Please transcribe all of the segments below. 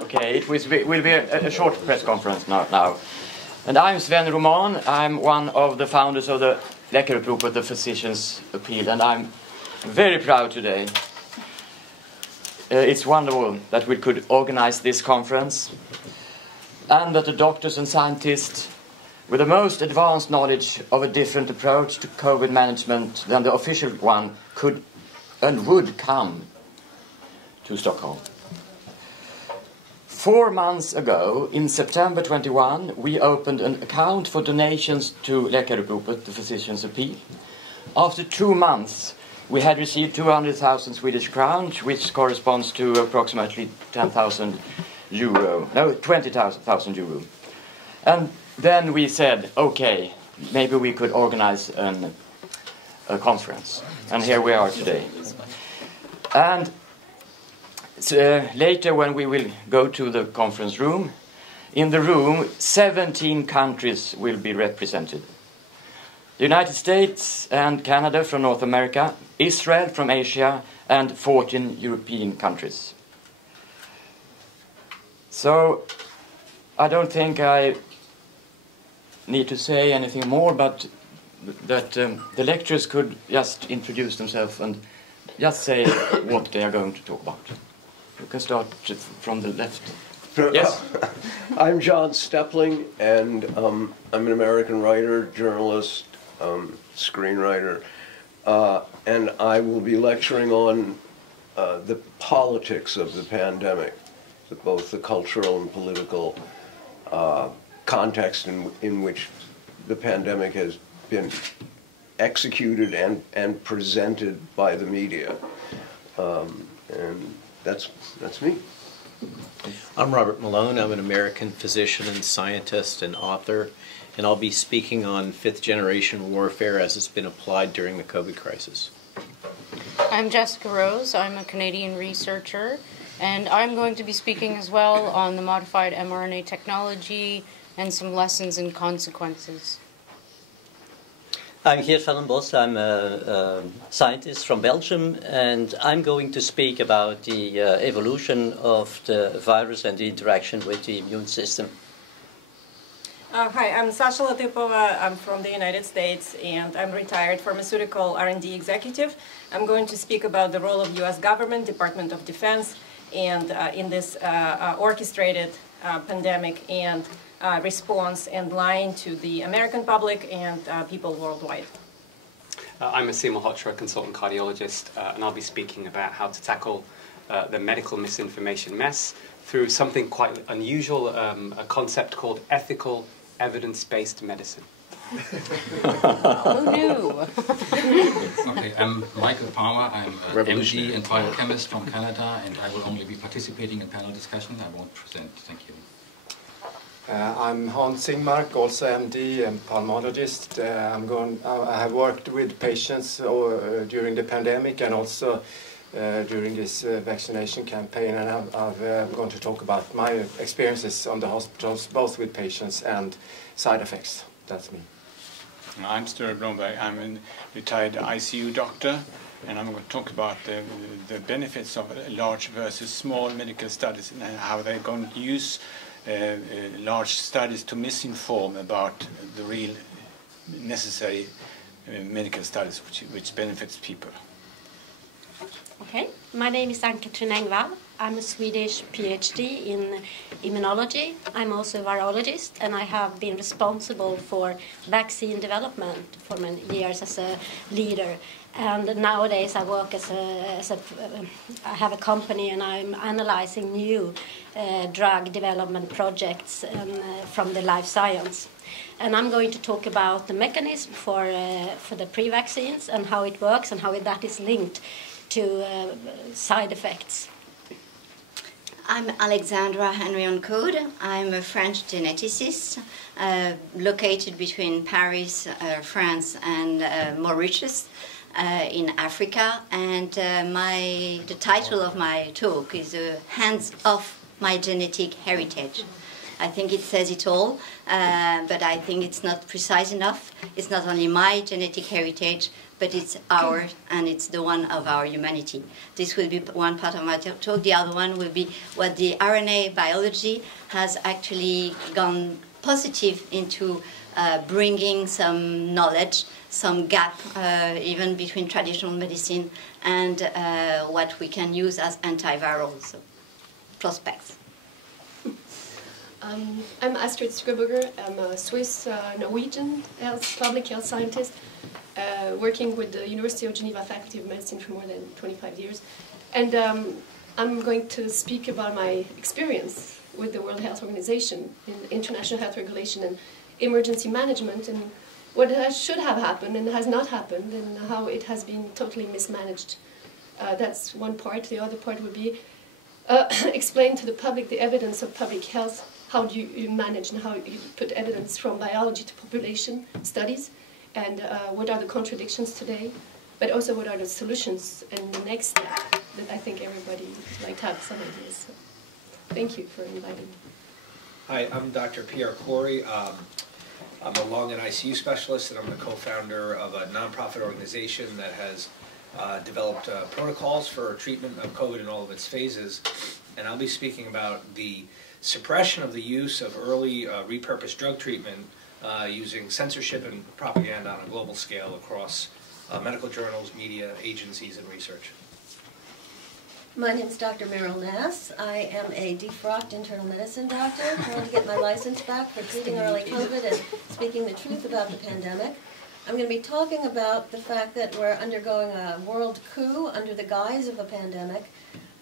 Okay, it will be a short press conference now. And I'm Sven Roman. I'm one of the founders of the Läkaruppropet, the Physicians' Appeal, and I'm very proud today. It's wonderful that we could organize this conference and that the doctors and scientists with the most advanced knowledge of a different approach to COVID management than the official one could and would come to Stockholm. 4 months ago, in September 21, we opened an account for donations to Läkaruppropet, the Physicians' Appeal. After 2 months, we had received 200,000 Swedish crowns, which corresponds to approximately 10,000 euro. No, 20,000 euro. And then we said, okay, maybe we could organize a conference. And here we are today. And later, when we will go to the conference room, in the room, 17 countries will be represented. The United States and Canada from North America, Israel from Asia, and 14 European countries. So, I don't think I need to say anything more, but that the lecturers could just introduce themselves and just say what they are going to talk about. You can start from the left. Yes? I'm John Stepling, and I'm an American writer, journalist, screenwriter, and I will be lecturing on the politics of the pandemic, both the cultural and political context in which the pandemic has been executed and presented by the media. And that's me. I'm Robert Malone. I'm an American physician and scientist and author, and I'll be speaking on fifth-generation warfare as it's been applied during the COVID crisis. I'm Jessica Rose. I'm a Canadian researcher, and I'm going to be speaking as well on the modified mRNA technology and some lessons and consequences. I'm Geert van den Bos. I'm a scientist from Belgium, and I'm going to speak about the evolution of the virus and the interaction with the immune system. Hi, I'm Sasha Latypova. I'm from the United States, and I'm retired pharmaceutical R&D executive. I'm going to speak about the role of U.S. government, Department of Defense, and in this orchestrated pandemic and response and line to the American public and people worldwide. I'm Asim Malhotra, a consultant cardiologist, and I'll be speaking about how to tackle the medical misinformation mess through something quite unusual, a concept called ethical evidence-based medicine. Who knew? Okay, I'm Michael Palmer. I'm an MD and biochemist from Canada, and I will only be participating in panel discussion. I won't present. Thank you. I'm Hans Singmark, also MD and pulmonologist. I have worked with patients during the pandemic and also during this vaccination campaign, and I'm going to talk about my experiences on the hospitals, both with patients and side effects. That's me. I'm Sture Blomberg. I'm a retired ICU doctor, and I'm going to talk about the benefits of large versus small medical studies and how they're going to use large studies to misinform about the real necessary medical studies which benefits people. Okay, my name is Ann-Katrin Engvall. I'm a Swedish PhD in immunology. I'm also a virologist, and I have been responsible for vaccine development for many years as a leader. And nowadays I work I have a company, and I'm analyzing new drug development projects from the life science. And I'm going to talk about the mechanism for the pre-vaccines and how it works and how that is linked to side effects. I'm Alexandra Henrion-Caude. I'm a French geneticist located between Paris, France, and Mauritius in Africa. And the title of my talk is Hands Off My Genetic Heritage. I think it says it all, but I think it's not precise enough. It's not only my genetic heritage, but it's ours, and it's the one of our humanity. This will be one part of my talk. The other one will be what the RNA biology has actually gone positive into bringing some knowledge, some gap even between traditional medicine and what we can use as antiviral prospects. I'm Astrid Skøberger. I'm a Swiss Norwegian public health scientist working with the University of Geneva Faculty of Medicine for more than 25 years. And I'm going to speak about my experience with the World Health Organization in international health regulation and emergency management, and what should have happened and has not happened, and how it has been totally mismanaged. That's one part. The other part would be explain to the public the evidence of public health. How do you manage and how you put evidence from biology to population studies, and what are the contradictions today, but also what are the solutions and the next step that I think everybody might have some ideas. So, thank you for inviting me. Hi, I'm Dr. Pierre Corey. I'm a lung and ICU specialist, and I'm the co-founder of a nonprofit organization that has developed protocols for treatment of COVID in all of its phases. And I'll be speaking about the suppression of the use of early repurposed drug treatment using censorship and propaganda on a global scale across medical journals, media, agencies, and research. My name is Dr. Meryl Nass. I am a defrocked internal medicine doctor trying to get my license back for treating early COVID and speaking the truth about the pandemic. I'm going to be talking about the fact that we're undergoing a world coup under the guise of a pandemic,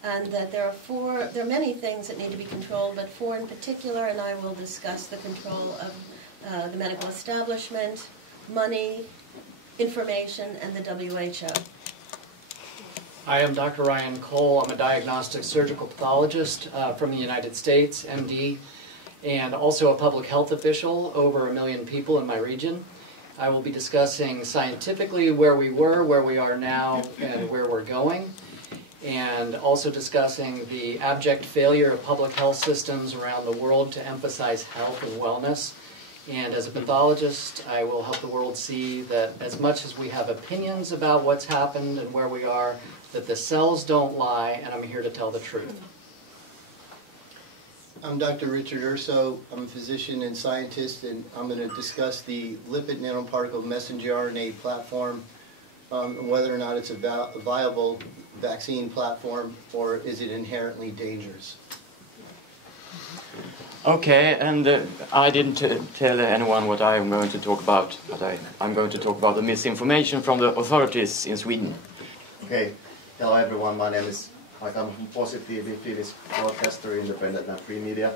and that there are many things that need to be controlled, but four in particular, and I will discuss the control of the medical establishment, money, information, and the WHO. I am Dr. Ryan Cole. I'm a diagnostic surgical pathologist from the United States, MD, and also a public health official, over 1 million people in my region. I will be discussing scientifically where we were, where we are now, and where we're going, and also discussing the abject failure of public health systems around the world to emphasize health and wellness. And as a pathologist, I will help the world see that as much as we have opinions about what's happened and where we are, that the cells don't lie, and I'm here to tell the truth. I'm Dr. Richard Urso. I'm a physician and scientist, and I'm going to discuss the lipid nanoparticle messenger RNA platform, whether or not it's a viable vaccine platform, or is it inherently dangerous. Okay, and I didn't tell anyone what I'm going to talk about, but I'm going to talk about the misinformation from the authorities in Sweden. Okay, hello everyone, my name is I'm from Posi TV, Finnish broadcaster, independent and free media.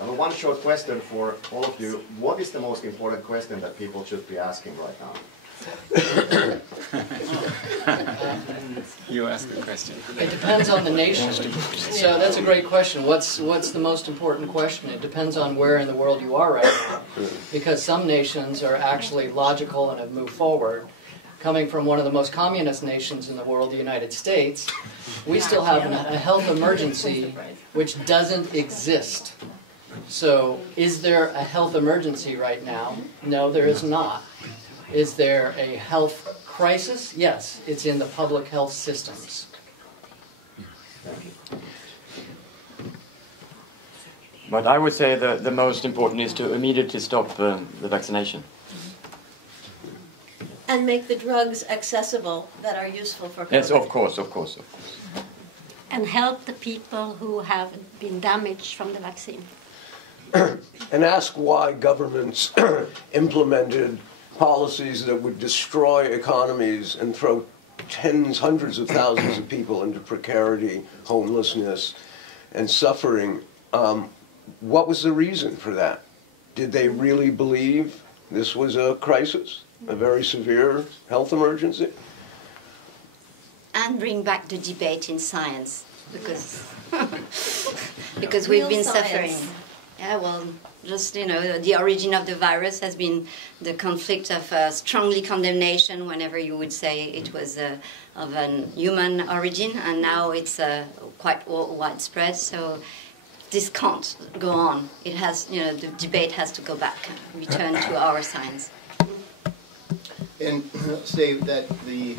I have one short question for all of you. What is the most important question that people should be asking right now? You ask the question. It depends on the nation. So that's a great question. What's the most important question? It depends on where in the world you are right now. Because some nations are actually logical and have moved forward. Coming from one of the most communist nations in the world, the United States, we still have a health emergency which doesn't exist. So is there a health emergency right now? No, there is not. Is there a health crisis? Yes, it's in the public health systems. But I would say that the most important is to immediately stop the vaccination. And make the drugs accessible that are useful for COVID. Yes, of course. And help the people who have been damaged from the vaccine. And ask why governments implemented policies that would destroy economies and throw hundreds of thousands of people into precarity, homelessness, and suffering. What was the reason for that? Did they really believe this was a crisis, a very severe health emergency? And bring back the debate in science, because we've been suffering. Yeah, well, just, the origin of the virus has been the conflict of strongly condemnation whenever you would say it was of an human origin, and now it's quite widespread. So this can't go on. It has, the debate has to go back, return to our science. And say that we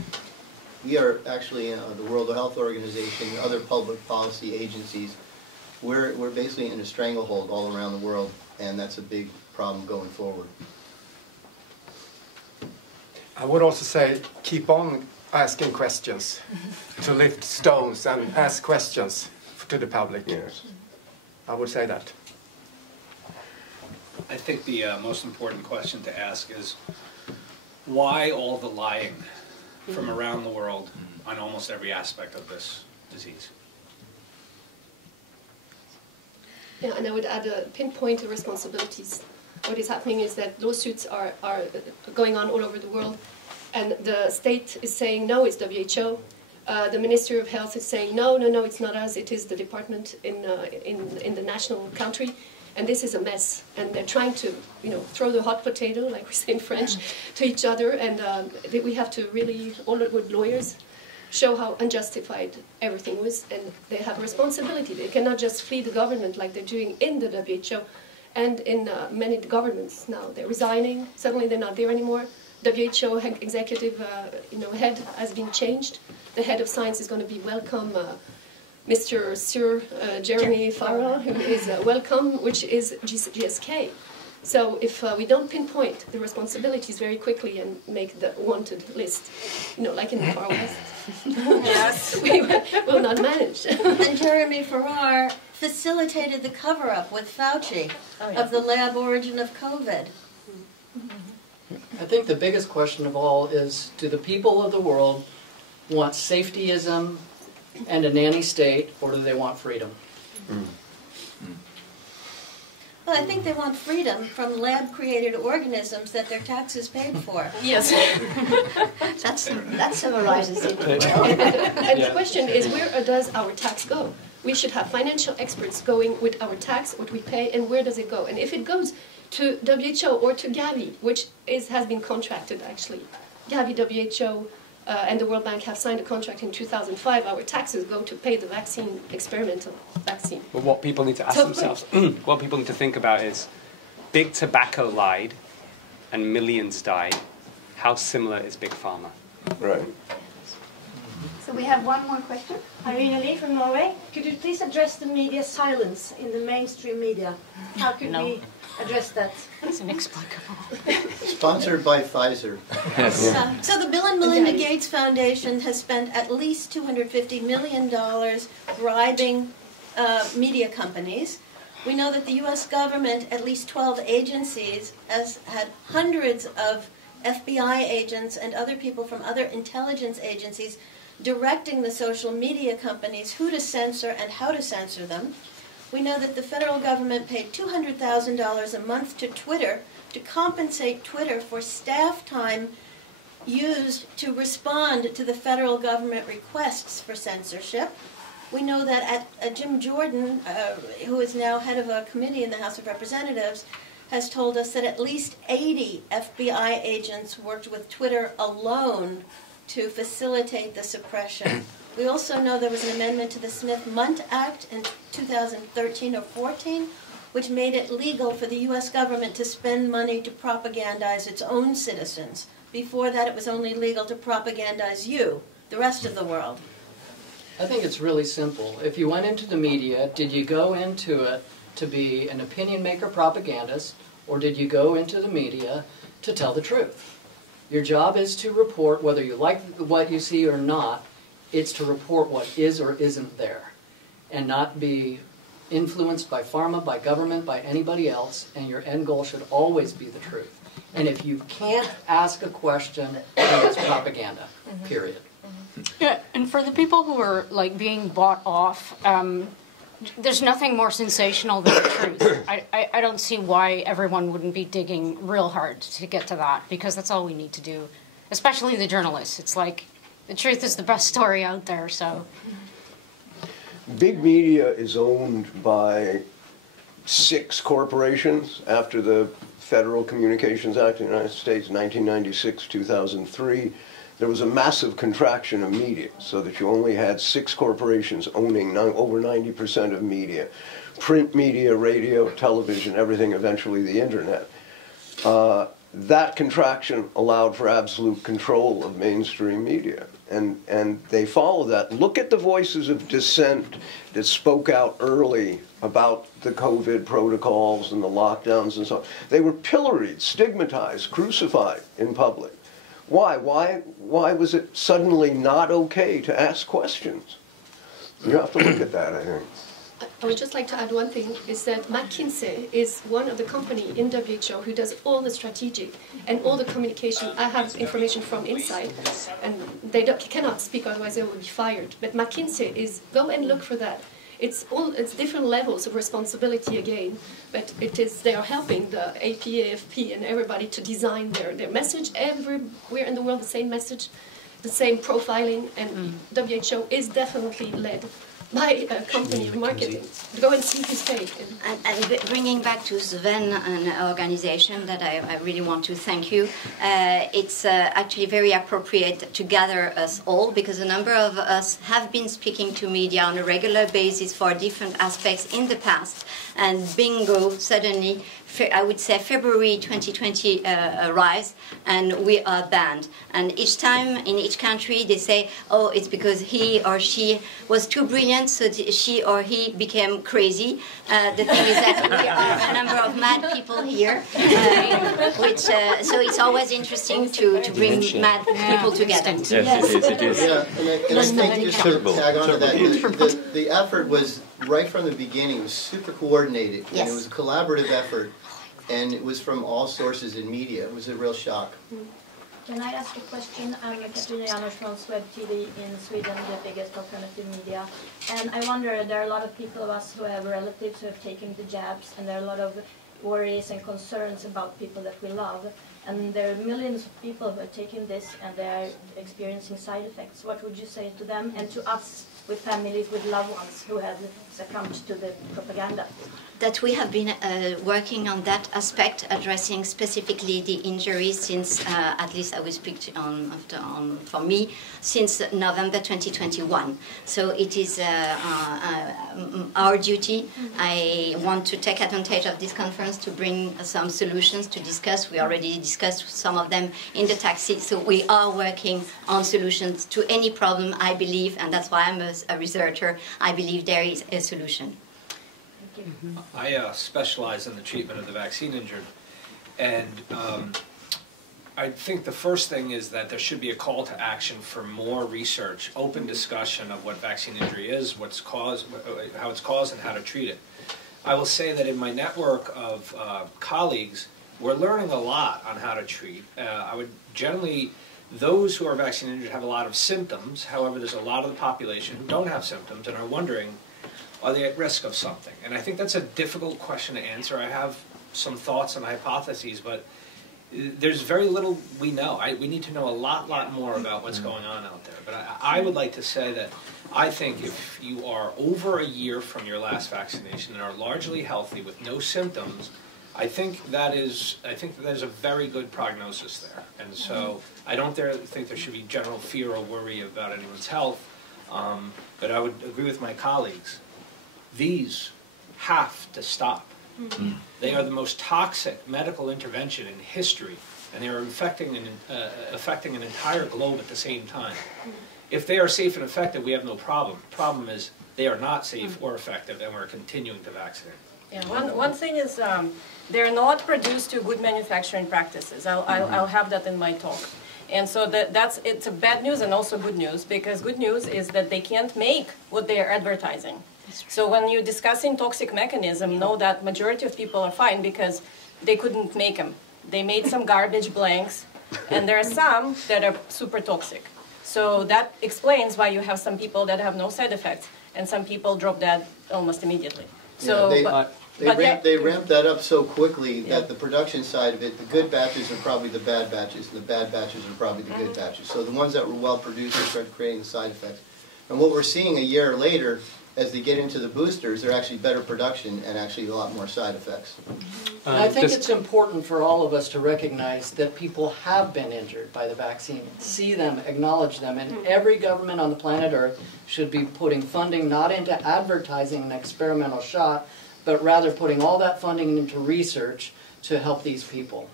are actually the World Health Organization, other public policy agencies. We're basically in a stranglehold all around the world, and that's a big problem going forward. I would also say keep on asking questions, to lift stones and ask questions to the public. Yes. I would say that. I think the most important question to ask is, why all the lying from around the world on almost every aspect of this disease? Yeah, and I would add pinpoint the responsibilities. What is happening is that lawsuits are going on all over the world, and the state is saying, no, it's WHO. The Ministry of Health is saying, no, it's not us, it is the department in the national country. And this is a mess, and they're trying to, throw the hot potato, like we say in French, to each other. And we have to really, all good lawyers, show how unjustified everything was, and they have a responsibility. They cannot just flee the government like they're doing in the WHO, and in many governments now. They're resigning. Suddenly, they're not there anymore. WHO executive, head has been changed. The head of science is going to be welcome. Mr. Sir Jeremy Farah, who is welcome, which is GSK. So if we don't pinpoint the responsibilities very quickly and make the wanted list, like in the Far West, yes, we will not manage. And Jeremy Farrar facilitated the cover-up with Fauci of the lab origin of COVID. I think the biggest question of all is, do the people of the world want safetyism and a nanny state, or do they want freedom? Well, I think they want freedom from lab-created organisms that their taxes paid for. Yes. that summarizes it well. And the question is, where does our tax go? We should have financial experts going with our tax, what we pay, and where does it go? And if it goes to WHO or to Gavi, which has been contracted actually, Gavi, WHO, and the World Bank have signed a contract in 2005. Our taxes go to pay the vaccine, experimental vaccine. But what people need to ask themselves, what people need to think about is, Big Tobacco lied and millions died. How similar is Big Pharma? Right. So we have one more question. Irina Lee from Norway. Could you please address the media silence in the mainstream media? How could we address that? It's inexplicable. Sponsored by Pfizer. Yes. So the Bill and Melinda Gates Foundation has spent at least $250 million bribing media companies. We know that the U.S. government, at least 12 agencies, has had hundreds of FBI agents and other people from other intelligence agencies directing the social media companies who to censor and how to censor them. We know that the federal government paid $200,000 a month to Twitter to compensate Twitter for staff time used to respond to the federal government requests for censorship. We know that Jim Jordan, who is now head of a committee in the House of Representatives, has told us that at least 80 FBI agents worked with Twitter alone to facilitate the suppression. We also know there was an amendment to the Smith-Mundt Act in 2013 or 14, which made it legal for the U.S. government to spend money to propagandize its own citizens. Before that, it was only legal to propagandize you, the rest of the world. I think it's really simple. If you went into the media, did you go into it to be an opinion maker propagandist, or did you go into the media to tell the truth? Your job is to report, whether you like what you see or not, it's to report what is or isn't there, and not be influenced by pharma, by government, by anybody else, and your end goal should always be the truth. And if you can't ask a question, then it's propaganda, period. Yeah, and for the people who are being bought off, there's nothing more sensational than the truth. I don't see why everyone wouldn't be digging real hard to get to that, because that's all we need to do, especially the journalists. It's like, the truth is the best story out there, so. Big media is owned by 6 corporations after the Federal Communications Act of the United States, 1996, 2003. There was a massive contraction of media, so that you only had 6 corporations owning over 90% of media. print media, radio, television, everything, eventually the internet. That contraction allowed for absolute control of mainstream media. And they follow that. Look at the voices of dissent that spoke out early about the COVID protocols and the lockdowns and so on. They were pilloried, stigmatized, crucified in public. Why? Why was it suddenly not okay to ask questions? You have to look at that, I think. I would just like to add one thing, is that McKinsey is one of the company in WHO who does all the strategic and all the communication. I have information from inside, and they cannot speak, otherwise they will be fired. But McKinsey is, go and look for that. It's different levels of responsibility again, but they are helping the AP, AFP, and everybody to design their message everywhere in the world, the same message, the same profiling, and WHO is definitely led by a company of marketing. Go and see his page. And bringing back to Sven, an organization that I really want to thank you, it's actually very appropriate to gather us all, because a number of us have been speaking to media on a regular basis for different aspects in the past, and bingo, suddenly, I would say February 2020 arrives, and we are banned. And each time in each country they say, oh, it's because he or she was too brilliant, so she or he became crazy. The thing is that we are a number of mad people here, so it's always interesting to bring mad people together. Yes, it is. Yeah, and I think just to tag on to that, the effort was right from the beginning. It was super coordinated, and it was a collaborative effort. And it was from all sources in media. It was a real shock. Can I ask a question? I'm Katarina Janouch from Web TV in Sweden, the biggest alternative media. And I wonder, there are a lot of people of us who have relatives who have taken the jabs, and there are a lot of worries and concerns about people that we love. And there are millions of people who are taking this, and they are experiencing side effects. What would you say to them and to us with families, with loved ones who have succumbed to the propaganda? That we have been working on that aspect, addressing specifically the injuries since, at least I will speak for me, since November 2021. So it is our duty. I want to take advantage of this conference to bring some solutions to discuss. We already discussed some of them in the taxi, so we are working on solutions to any problem, I believe, and that's why I'm a researcher. I believe there is a solution. I specialize in the treatment of the vaccine injured, and I think the first thing is that there should be a call to action for more research, open discussion of what vaccine injury is, how it's caused, and how to treat it. I will say that in my network of colleagues, we're learning a lot on how to treat. I would generally, those who are vaccine injured have a lot of symptoms. However, there's a lot of the population who don't have symptoms and are wondering, are they at risk of something? And I think that's a difficult question to answer. I have some thoughts and hypotheses, but there's very little we know. We need to know a lot more about what's going on out there. But I would like to say that I think if you are over a year from your last vaccination and are largely healthy with no symptoms, I think that is a very good prognosis there. And so I don't think there should be general fear or worry about anyone's health. But I would agree with my colleagues. These have to stop. They are the most toxic medical intervention in history, and they are affecting an entire globe at the same time. If they are safe and effective, we have no problem. The problem is they are not safe or effective, and we're continuing to vaccinate. Yeah, one thing is they're not produced to good manufacturing practices. I'll have that in my talk. And so it's a bad news and also good news, because good news is that they can't make what they are advertising. So when you're discussing toxic mechanism, know that majority of people are fine because they couldn't make them. They made some garbage blanks, and there are some that are super toxic. So that explains why you have some people that have no side effects, and some people drop dead almost immediately. So, they ramped that up so quickly that the production side of it, the good batches are probably the bad batches, and the bad batches are probably the good batches. So the ones that were well produced started creating the side effects. And what we're seeing a year later, as they get into the boosters, they're actually better production and actually a lot more side effects. I think it's important for all of us to recognize that people have been injured by the vaccine, see them, acknowledge them, and every government on the planet Earth should be putting funding not into advertising an experimental shot, but rather putting all that funding into research to help these people.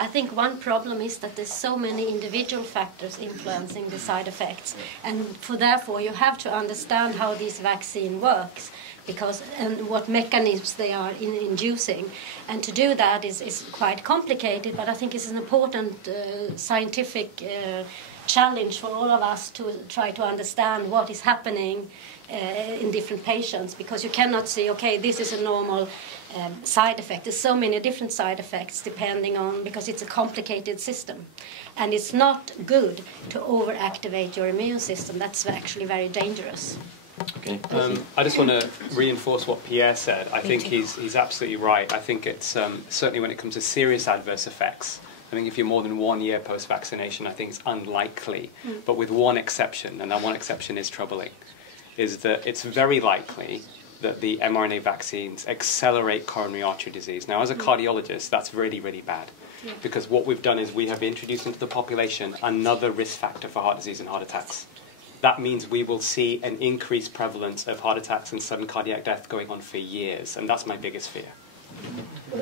I think one problem is that there's so many individual factors influencing the side effects, and therefore you have to understand how this vaccine works, and what mechanisms they are inducing. And to do that is quite complicated, but I think it's an important scientific challenge for all of us to try to understand what is happening in different patients, because you cannot say, okay, this is a normal side effect. There's so many different side effects depending on, because it's a complicated system. And it's not good to overactivate your immune system. That's actually very dangerous. Okay. I just want to reinforce what Pierre said. I think he's absolutely right. I think it's certainly when it comes to serious adverse effects, I think if you're more than 1 year post-vaccination, I think it's unlikely. But with one exception, and that one exception is troubling, is that it's very likely that the mRNA vaccines accelerate coronary artery disease. Now, as a cardiologist, that's really, really bad. Because what we've done is we have introduced into the population another risk factor for heart disease and heart attacks. That means we will see an increased prevalence of heart attacks and sudden cardiac death going on for years, and that's my biggest fear.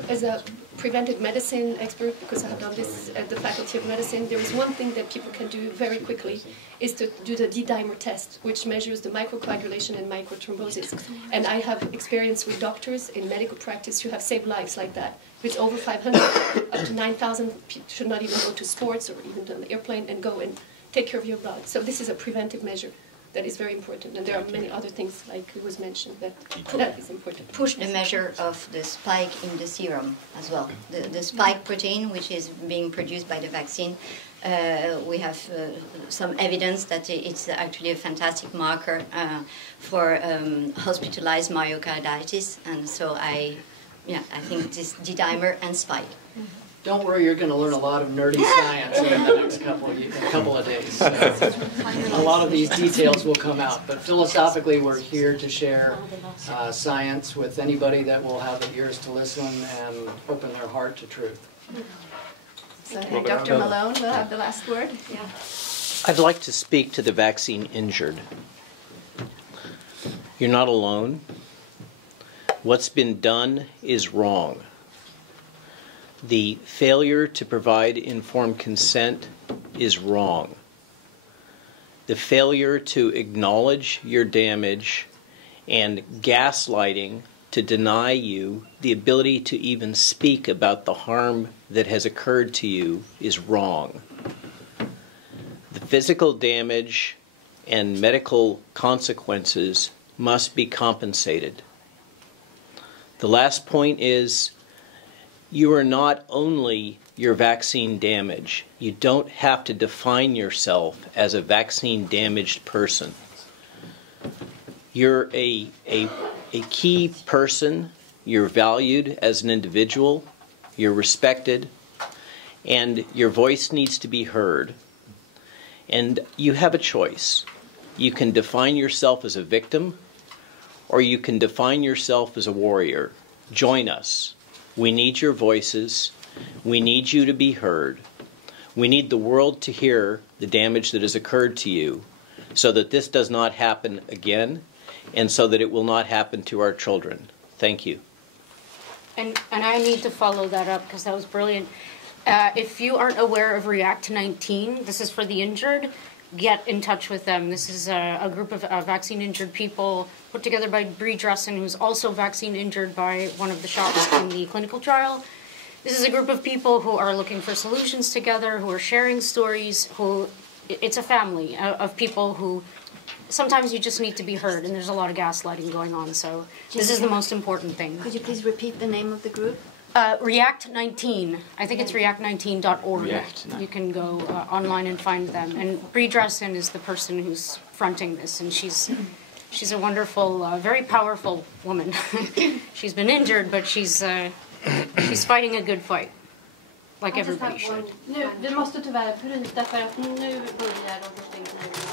As a preventive medicine expert, because I have done this at the Faculty of Medicine, there is one thing that people can do very quickly, is to do the D-dimer test, which measures the microcoagulation and microthrombosis. And I have experience with doctors in medical practice who have saved lives like that. It's over 500, up to 9,000 people should not even go to sports or even to an airplane and go and take care of your blood. So this is a preventive measure that is very important, and there are many other things, like it was mentioned, that is important. Push the measure of the spike in the serum as well. The spike protein, which is being produced by the vaccine, we have some evidence that it's actually a fantastic marker for hospitalized myocarditis, and so I think this D-dimer and spike. Don't worry, you're going to learn a lot of nerdy science in the next couple of days. A lot of these details will come out, but philosophically we're here to share science with anybody that will have the ears to listen and open their heart to truth. So Dr. Malone will have the last word. I'd like to speak to the vaccine injured. You're not alone. What's been done is wrong. The failure to provide informed consent is wrong. The failure to acknowledge your damage and gaslighting to deny you the ability to even speak about the harm that has occurred to you is wrong. The physical damage and medical consequences must be compensated. The last point is, you are not only your vaccine damage. You don't have to define yourself as a vaccine damaged person. You're a key person. You're valued as an individual. You're respected. And your voice needs to be heard. And you have a choice. You can define yourself as a victim, or you can define yourself as a warrior. Join us. We need your voices. We need you to be heard. We need the world to hear the damage that has occurred to you so that this does not happen again and so that it will not happen to our children. Thank you. And I need to follow that up because that was brilliant. If you aren't aware of React 19, this is for the injured, get in touch with them. This is a group of vaccine-injured people put together by Bree Dressen, who's also vaccine-injured by one of the shots in the clinical trial. This is a group of people who are looking for solutions together, who are sharing stories, it's a family of people who sometimes you just need to be heard, and there's a lot of gaslighting going on, so this is the most important thing. Could you please repeat the name of the group? React 19. I think it's react19.org. You can go online and find them. And Bree Dressen is the person who's fronting this, and she's a wonderful, very powerful woman. She's been injured, but she's fighting a good fight, like everybody should. Vi måste tyvärr bryta för att nu börjar de första intervjuerna.